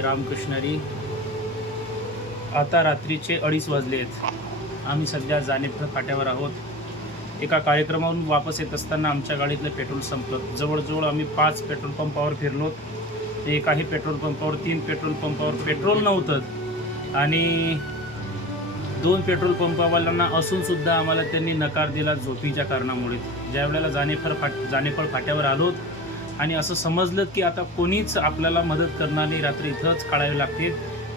रामकृष्णारी. आता रात्रीचे 2:30 वाजले आहेत. आम्ही सध्या जानेफळ फाट्यावर आहोत. एका कार्यक्रमावरून वापस येत असताना आमच्या गाडीतलं पेट्रोल संपलं. जवळजवळ आम्ही 5 पेट्रोल पंपावर फिरलो. एकाही पेट्रोल पंपावर 3 पेट्रोल पंपावर पेट्रोल नव्हतं आणि 2 पेट्रोल पंपावाल्यांना असूनसुद्धा आम्हाला त्यांनी नकार दिला झोपीच्या कारणामुळे. ज्या वेळेला जानेफळ फाट्यावर आलोत आणि असं समजलं की आता कोणीच आपल्याला मदत करणार नाही, रात्री इथंच काढावी लागते,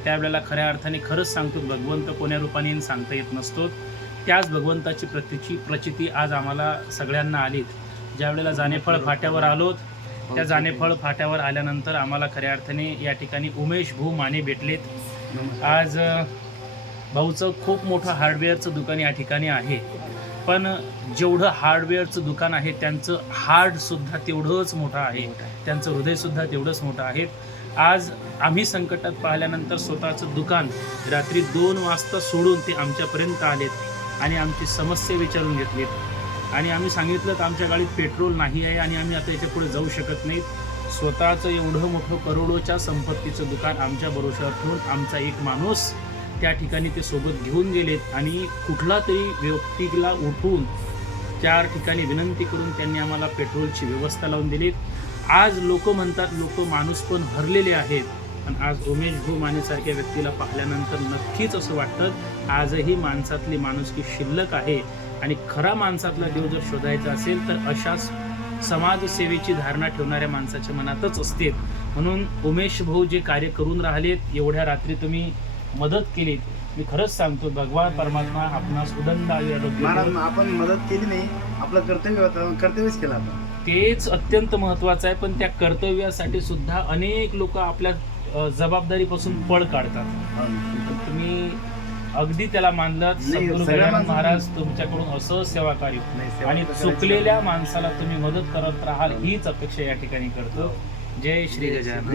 त्यावेळेला खऱ्या अर्थाने खरंच सांगतो, भगवंत कोण्या रूपाने सांगता येत नसतो. त्याच भगवंताची प्रचिती आज आम्हाला सगळ्यांना आलीत. ज्या वेळेला जानेफळ फाट्यावर आलोत, त्या जानेफळ फाट्यावर आल्यानंतर आम्हाला खऱ्या अर्थाने या ठिकाणी उमेश भाऊ माने भेटलेत. आज भाऊचं खूप मोठं हार्डवेअरचं दुकान या ठिकाणी आहे, पण जेवढं हार्डवेअरचं दुकान आहे त्यांचं हार्टसुद्धा तेवढंच मोठं आहे, त्यांचं हृदयसुद्धा तेवढंच मोठं आहे. आज आम्ही संकटात पाहिल्यानंतर स्वतःचं दुकान रात्री 2 वाजता सोडून ते आमच्यापर्यंत आलेत आणि आमची समस्या विचारून घेतलीत आणि आम्ही सांगितलं तर आमच्या गाडीत पेट्रोल नाही आहे आणि आम्ही आता याच्या पुढे जाऊ शकत नाहीत. स्वतःचं एवढं मोठं करोडोच्या संपत्तीचं दुकान आमच्या भरोश्यावर ठेवून आमचा एक माणूस त्या ठिकाणी ते सोबत घेऊन गेलेत आणि कुठला तरी व्यक्तीला उठून 4 ठिकाणी विनंती करून त्यांनी आम्हाला पेट्रोलची व्यवस्था लावून दिली. आज लोक म्हणतात, लोक माणूस पण हरलेले आहेत, पण आज उमेश भाऊ मानेसारख्या व्यक्तीला पाहिल्यानंतर नक्कीच असं वाटतं आजही माणसातली माणुसकी शिल्लक आहे आणि खरा माणसातला देव जर शोधायचा असेल तर अशाच समाजसेवेची धारणा ठेवणाऱ्या माणसाच्या मनातच असते. म्हणून उमेश भाऊ जे कार्य करून राहिलेत, एवढ्या रात्री तुम्ही मदत केलीत, मी खरंच सांगतो भगवान परमात्मा आपणास उदंड आरोग्य. आपण मदत केली नाही, आपलं कर्तव्य होतं, कर्तव्यच केलं आपण. तेच अत्यंत महत्त्वाचं आहे, पण त्या कर्तव्यासाठी सुद्धा अनेक लोक आपल्या जबाबदारीपासून पळ काढतात. तुम्ही अगदी त्याला मानलात. सद्गुरू गजानन महाराज तुमच्याकडून असं सेवाकार्य आणि चुकलेल्या माणसाला तुम्ही मदत करत राहाल हीच अपेक्षा या ठिकाणी करतो. जय श्री गजानन.